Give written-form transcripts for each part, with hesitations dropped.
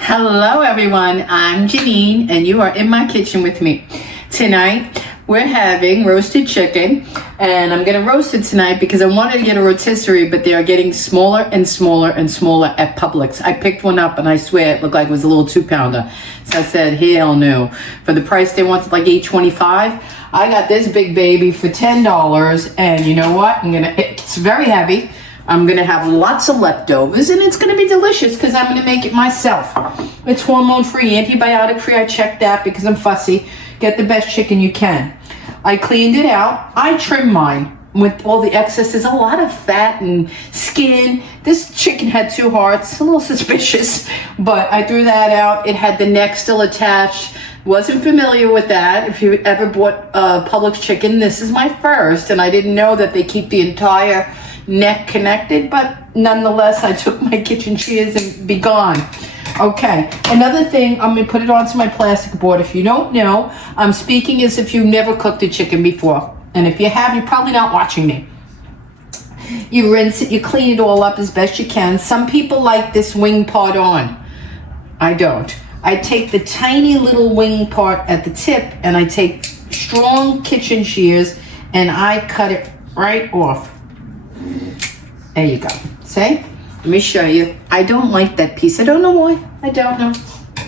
Hello everyone, I'm Janine and you are in my kitchen with me. Tonight we're having roasted chicken and I'm going to roast it tonight because I wanted to get a rotisserie, but they are getting smaller and smaller and smaller at Publix. I picked one up and I swear it looked like it was a little 2-pounder. So I said, hell no. For the price they wanted, like $8.25, I got this big baby for $10 and you know what? It's very heavy. I'm going to have lots of leftovers and it's going to be delicious because I'm going to make it myself. It's hormone-free, antibiotic-free. I checked that because I'm fussy. Get the best chicken you can. I cleaned it out. I trimmed mine with all the excess. There's a lot of fat and skin. This chicken had 2 hearts, a little suspicious, but I threw that out. It had the neck still attached. Wasn't familiar with that. If you ever bought Publix chicken, this is my first, and I didn't know that they keep the entire neck connected, but nonetheless, I took my kitchen shears and be gone. Okay, another thing, I'm gonna put it onto my plastic board. If you don't know, I'm speaking as if you've never cooked a chicken before. And if you have, you're probably not watching me. You rinse it, you clean it all up as best you can. Some people like this wing part on. I don't. I take the tiny little wing part at the tip and I take strong kitchen shears and I cut it right off. There you go. See? Let me show you. I don't like that piece. I don't know why. I don't know.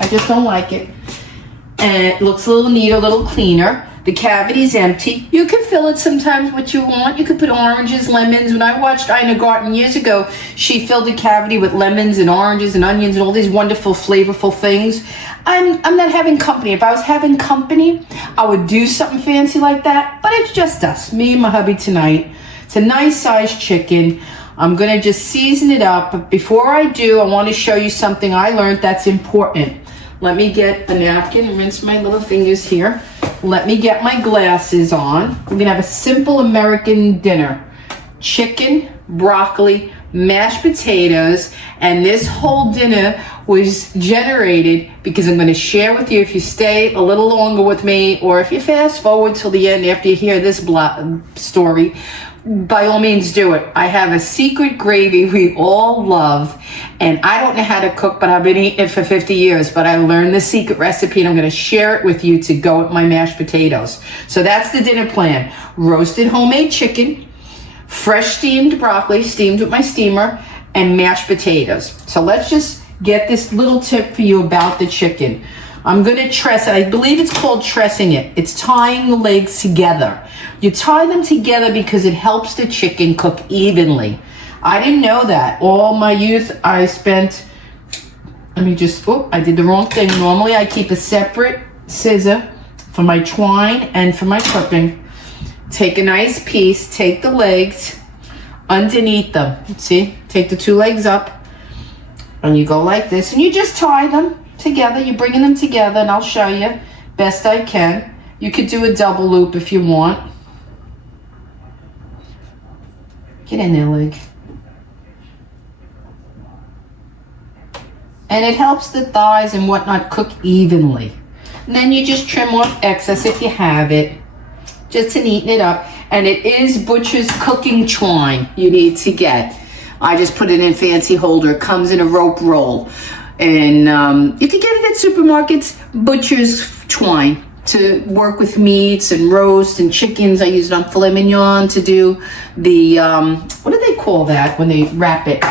I just don't like it. And it looks a little neater, a little cleaner. The cavity's empty. You can fill it sometimes what you want. You could put oranges, lemons. When I watched Ina Garten years ago, she filled the cavity with lemons and oranges and onions and all these wonderful, flavorful things. I'm not having company. If I was having company, I would do something fancy like that. But it's just us, me and my hubby tonight. It's a nice sized chicken. I'm going to just season it up. But before I do, I want to show you something I learned that's important. Let me get a napkin and rinse my little fingers here. Let me get my glasses on. We're going to have a simple American dinner. Chicken, broccoli, mashed potatoes, and this whole dinner was generated because I'm going to share with you, if you stay a little longer with me, or if you fast forward till the end after you hear this story, by all means do it. I have a secret gravy we all love, and I don't know how to cook, but I've been eating it for 50 years, but I learned the secret recipe and I'm going to share it with you to go with my mashed potatoes. So that's the dinner plan. Roasted homemade chicken, fresh steamed broccoli, steamed with my steamer, and mashed potatoes. So let's just get this little tip for you about the chicken. I'm going to truss it. I believe it's called trussing it. It's tying the legs together. You tie them together because it helps the chicken cook evenly. I didn't know that. All my youth, I spent, I did the wrong thing. Normally, I keep a separate scissor for my twine and for my cooking. Take a nice piece, take the legs underneath them. See, take the 2 legs up and you go like this and you just tie them together. You're bringing them together and I'll show you best I can. You could do a double loop if you want. Get in there, leg. And it helps the thighs and whatnot cook evenly. And then you just trim off excess if you have it, just to neaten it up. And it is butcher's cooking twine you need to get. I just put it in a fancy holder. It comes in a rope roll. And you can get it at supermarkets, butcher's twine, to work with meats and roast and chickens. I use it on filet mignon to do the, what do they call that when they wrap it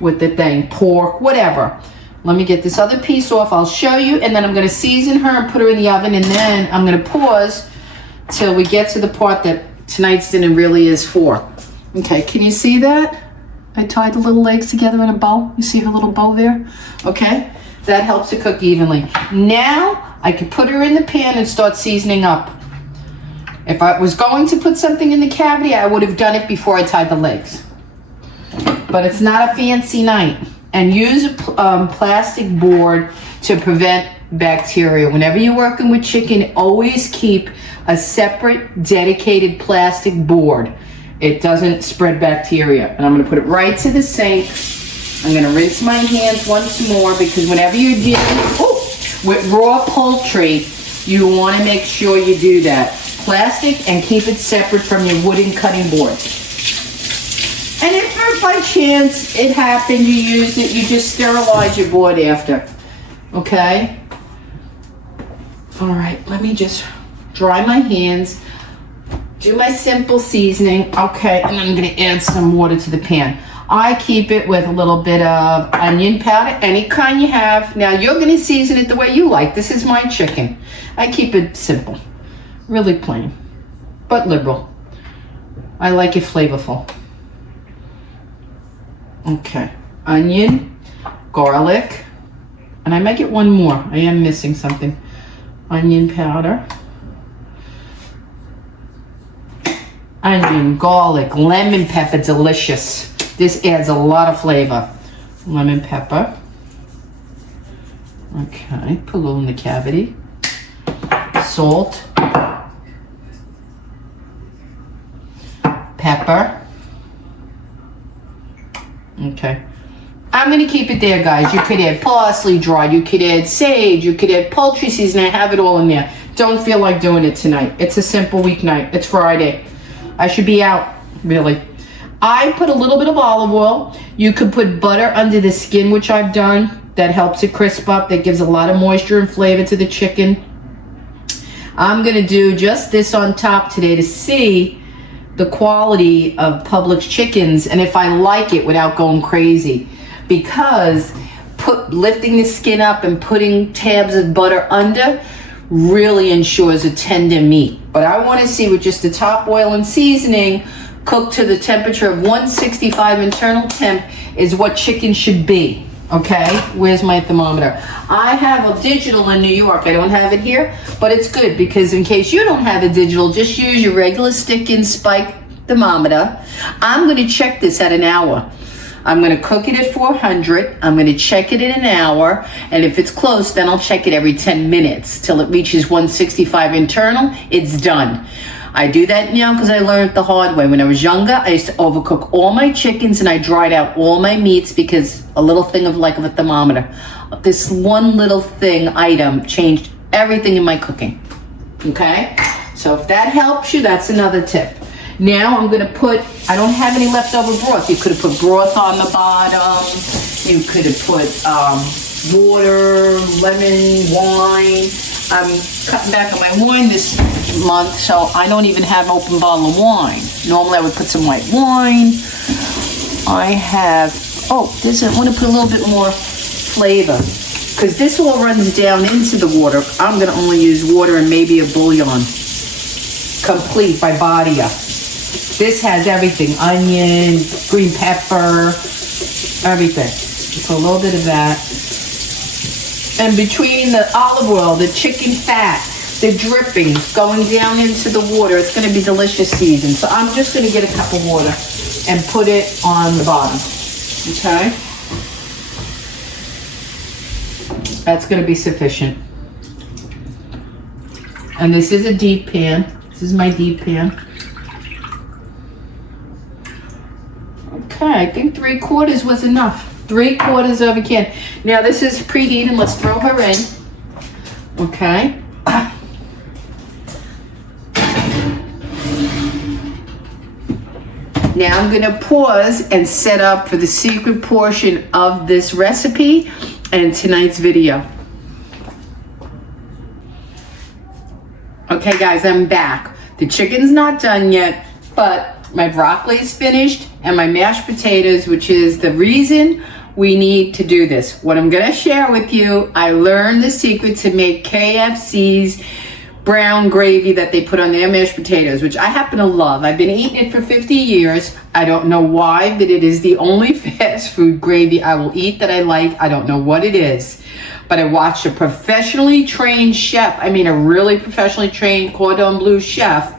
with the thing? Pork, whatever. Let me get this other piece off. I'll show you. And then I'm going to season her and put her in the oven. And then I'm going to pause till we get to the part that tonight's dinner really is for. Okay, can you see that? I tied the little legs together in a bow. You see her little bow there? Okay, that helps it cook evenly. Now, I can put her in the pan and start seasoning up. If I was going to put something in the cavity, I would have done it before I tied the legs. But it's not a fancy night. And use a plastic board to prevent bacteria. Whenever you're working with chicken, always keep a separate, dedicated plastic board. It doesn't spread bacteria. And I'm going to put it right to the sink. I'm going to rinse my hands once more because whenever you're dealing with raw poultry, you want to make sure you do that. Plastic, and keep it separate from your wooden cutting board. And if by chance it happened you use it, you just sterilize your board after. Okay? All right, let me just dry my hands, do my simple seasoning. Okay, and I'm gonna add some water to the pan. I keep it with a little bit of onion powder, any kind you have. Now you're gonna season it the way you like. This is my chicken. I keep it simple, really plain, but liberal. I like it flavorful. Okay, onion, garlic, and I might get one more. I am missing something. Onion powder, onion, garlic, lemon pepper, delicious. This adds a lot of flavor. Lemon pepper. Okay, put a little in the cavity. Salt. Pepper. Okay. I'm going to keep it there, guys. You could add parsley dried. You could add sage. You could add poultry seasoning. I have it all in there. Don't feel like doing it tonight. It's a simple weeknight. It's Friday. I should be out, really. I put a little bit of olive oil. You could put butter under the skin, which I've done. That helps it crisp up. That gives a lot of moisture and flavor to the chicken. I'm going to do just this on top today to see the quality of Publix chickens and if I like it without going crazy. Because lifting the skin up and putting tabs of butter under really ensures a tender meat. But I want to see with just the top oil and seasoning cooked to the temperature of 165 internal temp is what chicken should be. Okay, where's my thermometer? I have a digital in New York. I don't have it here, but it's good because in case you don't have a digital, just use your regular stick-in spike thermometer. I'm going to check this at an hour. I'm going to cook it at 400. I'm going to check it in an hour. And if it's close, then I'll check it every 10 minutes till it reaches 165 internal. It's done. I do that now because I learned the hard way. When I was younger, I used to overcook all my chickens and I dried out all my meats because a little thing of a thermometer. This one little item changed everything in my cooking. Okay? So if that helps you, that's another tip. Now I'm gonna I don't have any leftover broth. You could have put broth on the bottom. You could have put water, lemon, wine. I'm cutting back on my wine this month, so I don't even have an open bottle of wine. Normally I would put some white wine. I have, I want to put a little bit more flavor. Because this all runs down into the water. I'm gonna only use water and maybe a bouillon. Complete by Badia. This has everything, onion, green pepper, everything. Put a little bit of that. And between the olive oil, the chicken fat, the drippings going down into the water, it's going to be delicious seasoned. So I'm just going to get a cup of water and put it on the bottom. Okay? That's going to be sufficient. And this is a deep pan. This is my deep pan. Okay, I think 3/4 was enough. 3/4 of a can. Now this is preheating. Let's throw her in. Okay. Now I'm gonna pause and set up for the secret portion of this recipe and tonight's video. Okay guys, I'm back. The chicken's not done yet, but my broccoli is finished and my mashed potatoes, which is the reason we need to do this. What I'm gonna share with you, I learned the secret to make KFC's brown gravy that they put on their mashed potatoes, which I happen to love. I've been eating it for 50 years. I don't know why, but it is the only fast food gravy I will eat that I like. I don't know what it is, but I watched a professionally trained chef, a really professionally trained cordon bleu chef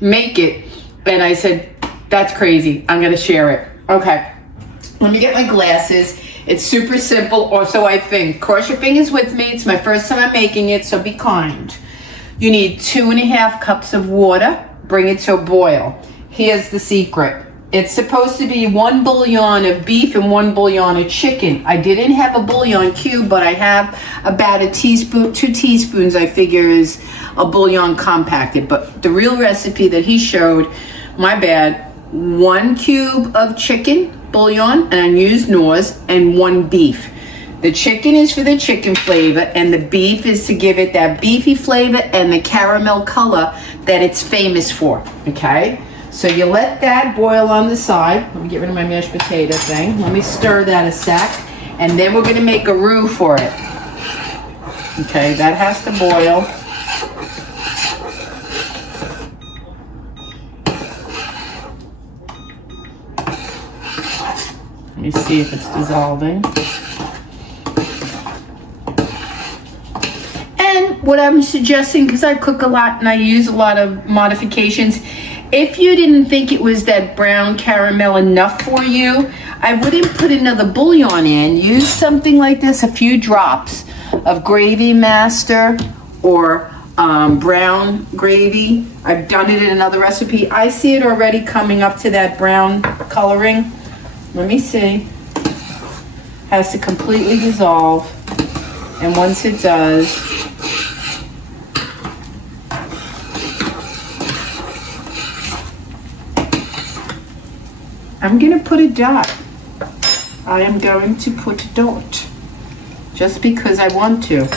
make it, and I said, that's crazy. I'm gonna share it. Okay, let me get my glasses. It's super simple, or so I think. Cross your fingers with me. It's my first time I'm making it, so be kind. You need 2.5 cups of water. Bring it to a boil. Here's the secret. It's supposed to be 1 bouillon of beef and 1 bouillon of chicken. I didn't have a bouillon cube, but I have about 2 teaspoons, I figure, is a bouillon compacted. But the real recipe that he showed, my bad, 1 cube of chicken bouillon, and I used Knorr's, and 1 beef. The chicken is for the chicken flavor, and the beef is to give it that beefy flavor and the caramel color that it's famous for, okay? So you let that boil on the side. Let me get rid of my mashed potato thing. Let me stir that a sec, and then we're gonna make a roux for it. Okay, that has to boil. Let me see if it's dissolving. And what I'm suggesting, because I cook a lot and I use a lot of modifications, if you didn't think it was that brown caramel enough for you, I wouldn't put another bouillon in. Use something like this, a few drops of Gravy Master or brown gravy. I've done it in another recipe. I see it already coming up to that brown coloring. Let me see. Has to completely dissolve. And once it does, I'm gonna put a dot. I am going to put a dot. Just because I want to.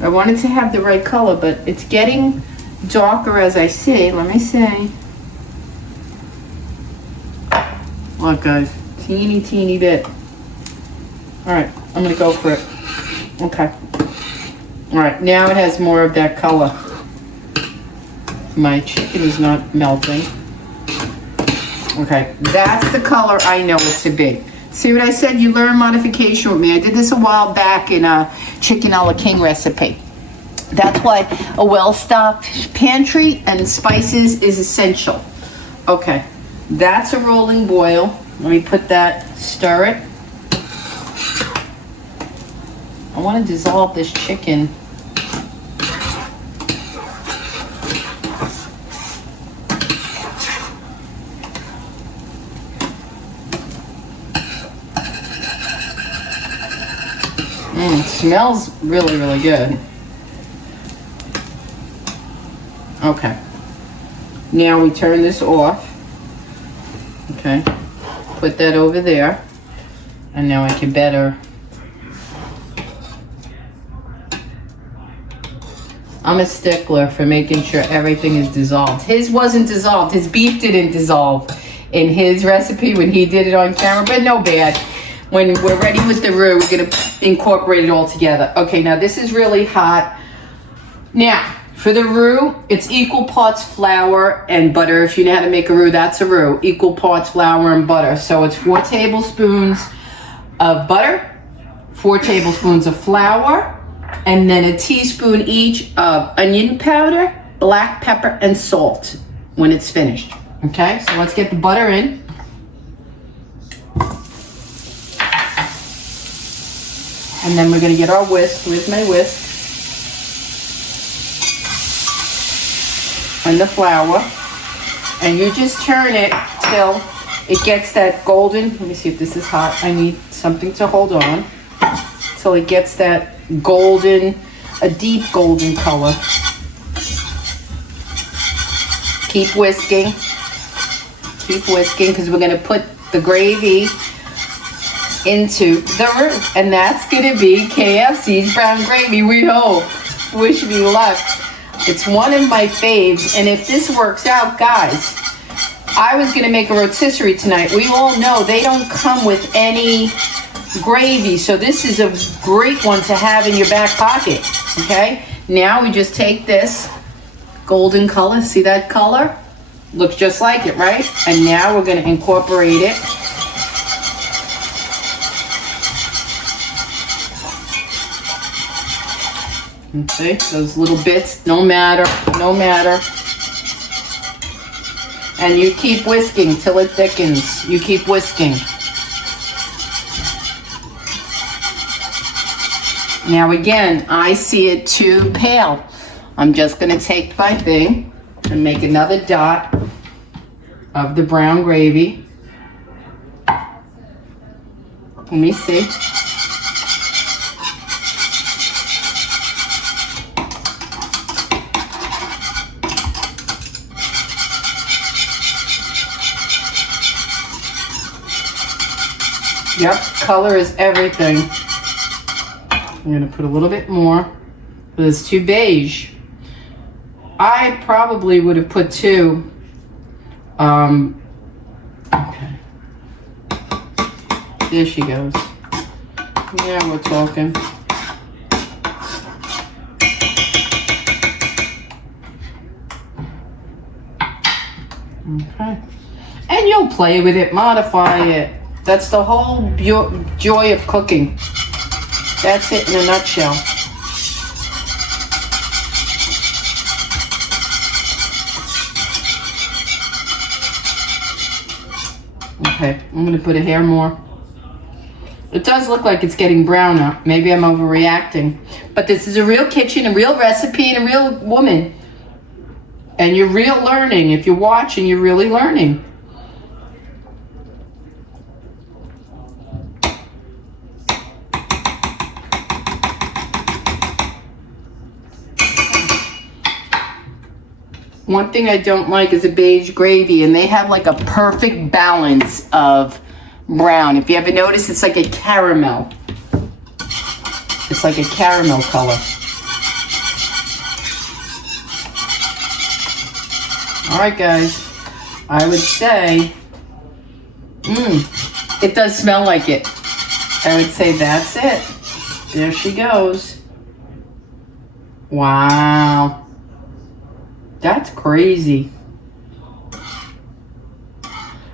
I want it to have the right color, but it's getting darker as I see. Let me see. Look, guys, teeny bit. All right, I'm gonna go for it. Okay. All right, now it has more of that color. My chicken is not melting. Okay, that's the color I know it to be. See what I said? You learn modification with me. I did this a while back in a chicken a la king recipe. That's why a well-stocked pantry and spices is essential. Okay, that's a rolling boil. Let me put that, stir it. I want to dissolve this chicken. It smells really good. Okay. Now we turn this off. Okay. Put that over there. And now I can better. I'm a stickler for making sure everything is dissolved. His wasn't dissolved. His beef didn't dissolve in his recipe when he did it on camera, but no bad. When we're ready with the roux, we're gonna incorporate it all together. Okay, now this is really hot. Now, for the roux, it's equal parts flour and butter. If you know how to make a roux, that's a roux. Equal parts flour and butter. So it's 4 tablespoons of butter, 4 tablespoons of flour, and then a teaspoon each of onion powder, black pepper, and salt when it's finished. Okay, so let's get the butter in. And then we're gonna get our whisk. Where's my whisk? And the flour. And you just turn it till it gets that golden, let me see if this is hot. I need something to hold on. Till it gets that golden, a deep golden color. Keep whisking. Keep whisking because we're gonna put the gravy into the roux, and that's gonna be KFC's brown gravy, we hope. Wish me luck. It's one of my faves, and if this works out, guys, I was gonna make a rotisserie tonight. We all know they don't come with any gravy, so this is a great one to have in your back pocket, okay? Now we just take this golden color, see that color? Looks just like it, right? And now we're gonna incorporate it. Okay, those little bits, no matter. And you keep whisking till it thickens. You keep whisking. Now again, I see it too pale. I'm just gonna take my thing and make another dot of the brown gravy. Let me see. Yep, color is everything. I'm gonna put a little bit more. It's too beige. I probably would have put 2. Okay. There she goes. Yeah, we're talking. Okay. And you'll play with it, modify it. That's the whole joy of cooking. That's it in a nutshell. Okay, I'm gonna put a hair more. It does look like it's getting browner. Maybe I'm overreacting. But this is a real kitchen, a real recipe, and a real woman. And you're real learning. If you're watching, you're really learning. One thing I don't like is a beige gravy, and they have like a perfect balance of brown. If you ever notice, it's like a caramel. It's like a caramel color. All right, guys. I would say, it does smell like it. I would say that's it. There she goes. Wow. That's crazy.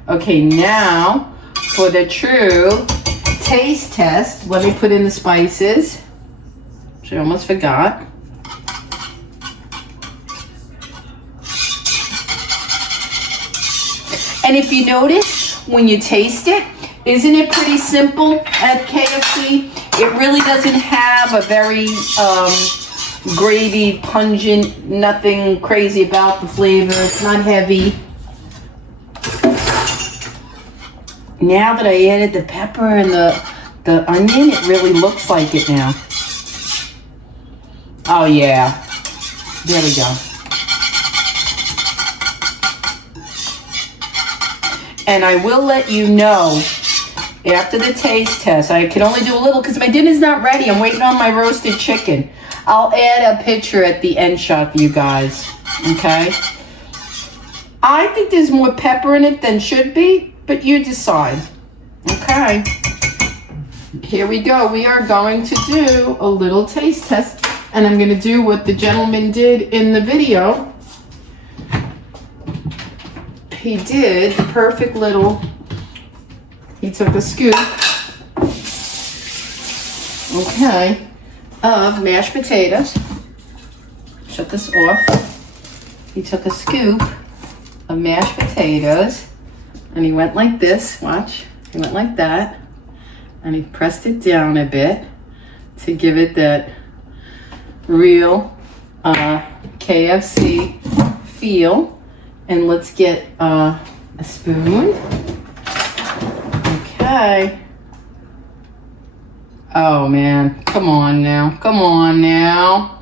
Okay, now for the true taste test, let me put in the spices, which I almost forgot. And if you notice, when you taste it, isn't it pretty simple at KFC? It really doesn't have a very gravy, pungent, nothing crazy about the flavor. It's not heavy. Now that I added the pepper and the onion, it really looks like it now. Oh yeah, there we go. And I will let you know after the taste test. I can only do a little because my dinner's not ready. I'm waiting on my roasted chicken. I'll add a picture at the end shot for you guys, okay? I think there's more pepper in it than should be, but you decide, okay? Here we go. We are going to do a little taste test, and I'm going to do what the gentleman did in the video. He did the perfect little, he took a scoop, okay, of mashed potatoes. Shut this off. He took a scoop of mashed potatoes and he went like this, watch, he went like that, and he pressed it down a bit to give it that real KFC feel. And let's get a spoon. Okay. Oh man, come on now, come on now.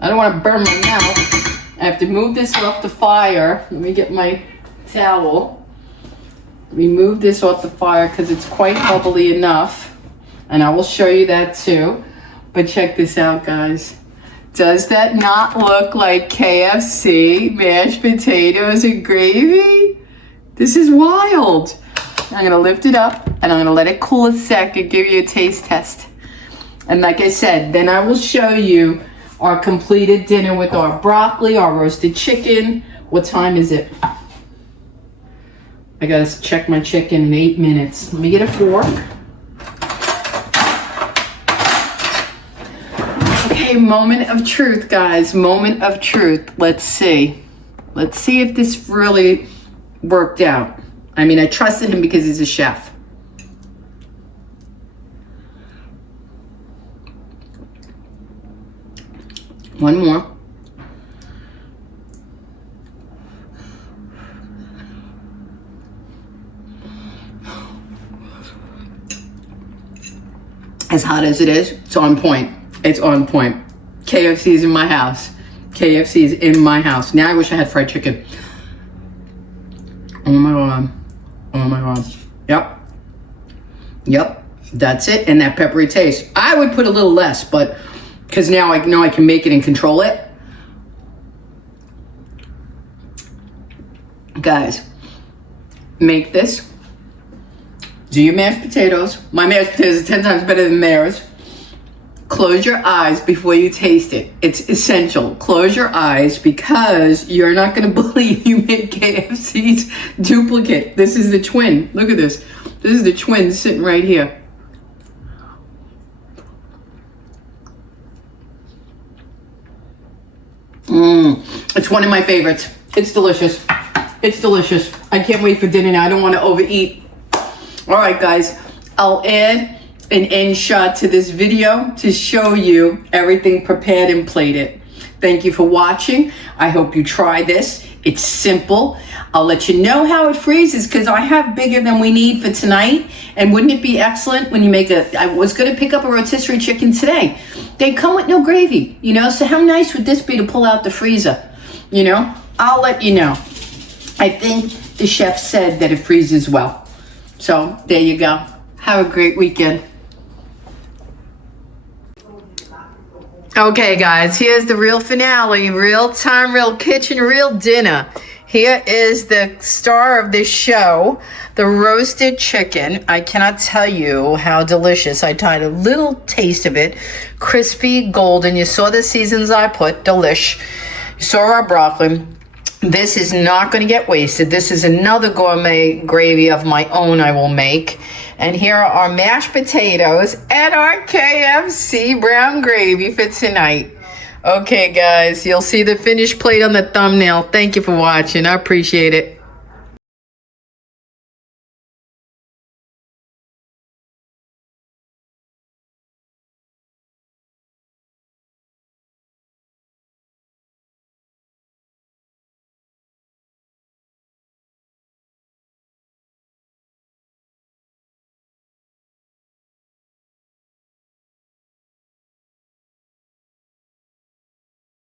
I don't want to burn my mouth. I have to move this off the fire. Let me get my towel. Let me move this off the fire because it's quite bubbly enough. And I will show you that too. But check this out, guys. Does that not look like KFC mashed potatoes and gravy? This is wild. I'm gonna lift it up and I'm gonna let it cool a sec and give you a taste test. And like I said, then I will show you our completed dinner with our broccoli, our roasted chicken. What time is it? I gotta check my chicken in 8 minutes. Let me get a fork. Okay, moment of truth, guys. Moment of truth. Let's see. Let's see if this really worked out. I mean, I trusted him because he's a chef. One more. As hot as it is, it's on point. It's on point. KFC's in my house. KFC's in my house. Now I wish I had fried chicken. Oh my God. Oh my God. Yep. Yep, that's it. And that peppery taste. I would put a little less, but because now I know I can make it and control it. Guys, make this. Do your mashed potatoes. My mashed potatoes are 10 times better than theirs. Close your eyes before you taste it. It's essential. Close your eyes because you're not going to believe you made KFC's duplicate. This is the twin. Look at this. This is the twin sitting right here. It's one of my favorites. It's delicious. It's delicious. I can't wait for dinner now. I don't want to overeat. All right, guys. I'll add an end shot to this video to show you everything prepared and plated. Thank you for watching. I hope you try this. It's simple. I'll let you know how it freezes because I have bigger than we need for tonight. And wouldn't it be excellent when you make I was going to pick up a rotisserie chicken today. They come with no gravy, you know, so how nice would this be to pull out the freezer? You know, I'll let you know. I think the chef said that it freezes well. So there you go. Have a great weekend. Okay, guys, here's the real finale. Real time, real kitchen, real dinner. Here is the star of this show, the roasted chicken. I cannot tell you how delicious. I tried a little taste of it. Crispy, golden. You saw the seasons I put. Delish. You saw our broccoli. This is not going to get wasted. This is another gourmet gravy of my own I will make. And here are our mashed potatoes and our KFC brown gravy for tonight. Okay, guys, you'll see the finished plate on the thumbnail. Thank you for watching. I appreciate it.